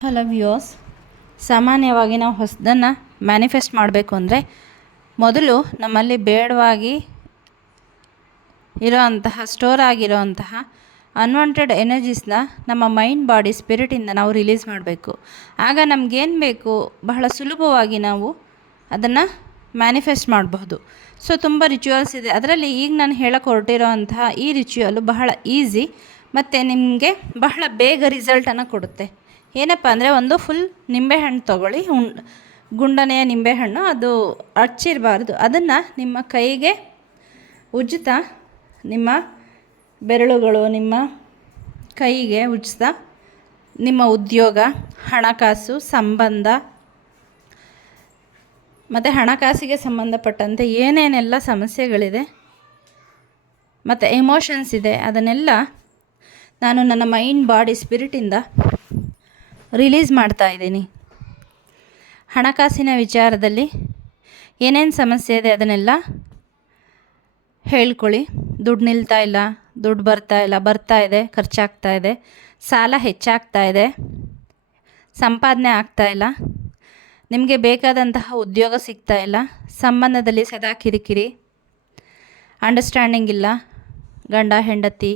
Hello views ಸಾಮಾನ್ಯವಾಗಿ ನಾವು ಹೊಸದನ್ನು ಮ್ಯಾನಿಫೆಸ್ಟ್ ಮಾಡಬೇಕು ಅಂದರೆ ಮೊದಲು ನಮ್ಮಲ್ಲಿ ಬೇಡವಾಗಿ ಇರೋವಂತಹ ಸ್ಟೋರ್ ಆಗಿರೋವಂತಹ ಅನ್ವಾಂಟೆಡ್ ಎನರ್ಜೀಸ್ನ ನಮ್ಮ ಮೈಂಡ್ ಬಾಡಿ ಸ್ಪಿರಿಟಿಂದ ನಾವು ರಿಲೀಸ್ ಮಾಡಬೇಕು. ಆಗ ನಮಗೇನು ಬೇಕು? ಬಹಳ ಸುಲಭವಾಗಿ ನಾವು ಅದನ್ನು ಮ್ಯಾನಿಫೆಸ್ಟ್ ಮಾಡಬಹುದು. ಸೊ ತುಂಬ ರಿಚುವಲ್ಸ್ ಇದೆ. ಅದರಲ್ಲಿ ಈಗ ನಾನು ಹೇಳಕ್ಕೆ ಹೊರಟಿರೋವಂತಹ ಈ ರಿಚುವಲು ಬಹಳ ಈಸಿ ಮತ್ತು ನಿಮಗೆ ಬಹಳ ಬೇಗ ರಿಸಲ್ಟನ್ನು ಕೊಡುತ್ತೆ. ಏನಪ್ಪ ಅಂದರೆ ಒಂದು ಫುಲ್ ನಿಂಬೆಹಣ್ಣು ತೊಗೊಳ್ಳಿ. ಉಣ್ ಗುಂಡನೆಯ ನಿಂಬೆಹಣ್ಣು ಅದು ಹಚ್ಚಿರಬಾರ್ದು. ಅದನ್ನು ನಿಮ್ಮ ಕೈಗೆ ಉಜ್ಜುತ್ತಾ ನಿಮ್ಮ ಬೆರಳುಗಳು, ನಿಮ್ಮ ಕೈಗೆ ಉಜ್ಜ್ತಾ ನಿಮ್ಮ ಉದ್ಯೋಗ, ಹಣಕಾಸು ಸಂಬಂಧ, ಮತ್ತು ಹಣಕಾಸಿಗೆ ಸಂಬಂಧಪಟ್ಟಂತೆ ಏನೇನೆಲ್ಲ ಸಮಸ್ಯೆಗಳಿದೆ, ಮತ್ತು ಎಮೋಷನ್ಸ್ ಇದೆ, ಅದನ್ನೆಲ್ಲ ನಾನು ನನ್ನ ಮೈಂಡ್ ಬಾಡಿ ಸ್ಪಿರಿಟಿಂದ ರಿಲೀಸ್ ಮಾಡ್ತಾ ಇದ್ದೀನಿ. ಹಣಕಾಸಿನ ವಿಚಾರದಲ್ಲಿ ಏನೇನು ಸಮಸ್ಯೆ ಇದೆ ಅದನ್ನೆಲ್ಲ ಹೇಳ್ಕೊಳ್ಳಿ. ದುಡ್ಡು ನಿಲ್ತಾ ಇಲ್ಲ, ದುಡ್ಡು ಬರ್ತಾ ಇಲ್ಲ, ಬರ್ತಾ ಇದೆ, ಖರ್ಚಾಗ್ತಾ ಇದೆ, ಸಾಲ ಹೆಚ್ಚಾಗ್ತಾ ಇದೆ, ಸಂಪಾದನೆ ಆಗ್ತಾ ಇಲ್ಲ, ನಿಮಗೆ ಬೇಕಾದಂತಹ ಉದ್ಯೋಗ ಸಿಗ್ತಾ ಇಲ್ಲ, ಸಂಬಂಧದಲ್ಲಿ ಸದಾ ಕಿರಿಕಿರಿ, ಅಂಡರ್ಸ್ಟ್ಯಾಂಡಿಂಗ್ ಇಲ್ಲ, ಗಂಡ, ಹೆಂಡತಿ,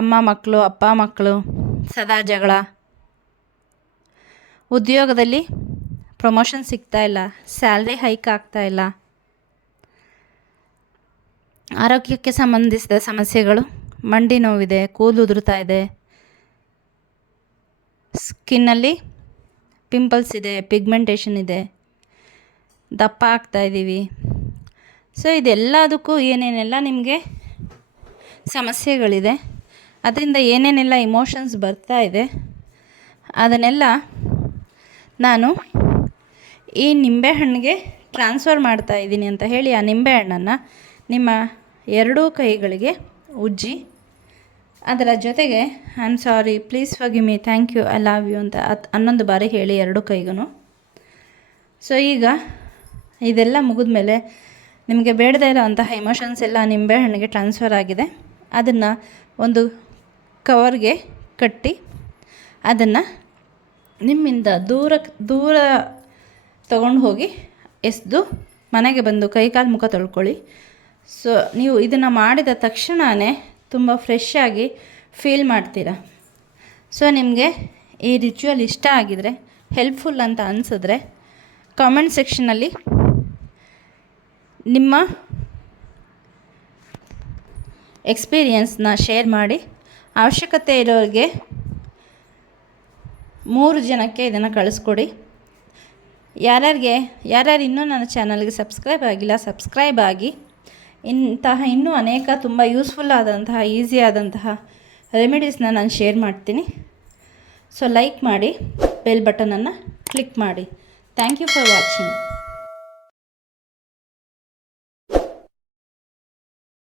ಅಮ್ಮ ಮಕ್ಕಳು, ಅಪ್ಪ ಮಕ್ಕಳು, ಸದಾ ಜಗಳ ಉದ್ಯೋಗದಲ್ಲಿ ಪ್ರಮೋಷನ್ ಸಿಗ್ತಾ ಇಲ್ಲ ಸ್ಯಾಲ್ರಿ ಹೈಕ್ ಆಗ್ತಾ ಇಲ್ಲ. ಆರೋಗ್ಯಕ್ಕೆ ಸಂಬಂಧಿಸಿದ ಸಮಸ್ಯೆಗಳು, ಮಂಡಿ ನೋವಿದೆ, ಕೂದಲು ಉದುರ್ತಾ ಇದೆ. ಸ್ಕಿನ್ನಲ್ಲಿ ಪಿಂಪಲ್ಸ್ ಇದೆ ಪಿಗ್ಮೆಂಟೇಷನ್ ಇದೆ. ದಪ್ಪ ಆಗ್ತಾ ಇದ್ದೀವಿ ಸೊ ಇದೆಲ್ಲದಕ್ಕೂ ಏನೇನೆಲ್ಲ ನಿಮಗೆ ಸಮಸ್ಯೆಗಳಿದೆ, ಅದರಿಂದ ಏನೇನೆಲ್ಲ ಇಮೋಷನ್ಸ್ ಬರ್ತಾ ಇದೆ, ಅದನ್ನೆಲ್ಲ ನಾನು ಈ ನಿಂಬೆಹಣ್ಣಿಗೆ ಟ್ರಾನ್ಸ್ಫರ್ ಮಾಡ್ತಾ ಇದ್ದೀನಿ ಅಂತ ಹೇಳಿ ಆ ನಿಂಬೆಹಣ್ಣನ್ನು ನಿಮ್ಮ ಎರಡೂ ಕೈಗಳಿಗೆ ಉಜ್ಜಿ, ಅದರ ಜೊತೆಗೆ I am sorry please forgive me thank you I love you ಅಂತ ಅದು ಹನ್ನೊಂದು ಬಾರಿ ಹೇಳಿ ಎರಡು ಕೈಗೂ ಸೊ ಈಗ ಇದೆಲ್ಲ ಮುಗಿದ ಮೇಲೆ ನಿಮಗೆ ಬೇಡದೇ ಇರೋವಂತಹ ಎಮೋಷನ್ಸ್ ಎಲ್ಲ ನಿಂಬೆಹಣ್ಣಿಗೆ ಟ್ರಾನ್ಸ್ಫರ್ ಆಗಿದೆ. ಅದನ್ನು ಒಂದು ಕವರ್ಗೆ ಕಟ್ಟಿ, ಅದನ್ನು ನಿಮ್ಮಿಂದ ದೂರ ದೂರ ತಗೊಂಡು ಹೋಗಿ ಎಸೆದು ಮನೆಗೆ ಬಂದು ಕೈಕಾಲು ಮುಖ ತೊಳ್ಕೊಳ್ಳಿ. ಸೊ ನೀವು ಇದನ್ನು ಮಾಡಿದ ತಕ್ಷಣವೇ ತುಂಬ ಫ್ರೆಶ್ ಆಗಿ ಫೀಲ್ ಮಾಡ್ತೀರಾ. ಸೊ ನಿಮಗೆ ಈ ರಿಚುವಲ್ ಇಷ್ಟ ಆಗಿದರೆ ಹೆಲ್ಪ್ಫುಲ್ ಅಂತ ಅನಿಸಿದ್ರೆ ಕಾಮೆಂಟ್ ಸೆಕ್ಷನಲ್ಲಿ ನಿಮ್ಮ ಎಕ್ಸ್ಪೀರಿಯನ್ಸ್ನ ಶೇರ್ ಮಾಡಿ. ಅವಶ್ಯಕತೆ ಇರೋರಿಗೆ ಮೂರು ಜನಕ್ಕೆ ಇದನ್ನು ಕಳಿಸ್ಕೊಡಿ. ಯಾರ್ಯಾರಿಗೆ, ಯಾರ್ಯಾರು ಇನ್ನೂ ನನ್ನ ಚಾನಲ್ಗೆ ಸಬ್ಸ್ಕ್ರೈಬ್ ಆಗಿಲ್ಲ, ಸಬ್ಸ್ಕ್ರೈಬ್ ಆಗಿ. ಇಂತಹ ಇನ್ನೂ ಅನೇಕ ತುಂಬ ಯೂಸ್ಫುಲ್ ಆದಂತಹ, ಈಸಿ ಆದಂತಹ ರೆಮಿಡೀಸ್ನ ನಾನು ಶೇರ್ ಮಾಡ್ತೀನಿ. ಸೊ ಲೈಕ್ ಮಾಡಿ, ಬೆಲ್ ಬಟನನ್ನು ಕ್ಲಿಕ್ ಮಾಡಿ. Thank you for watching.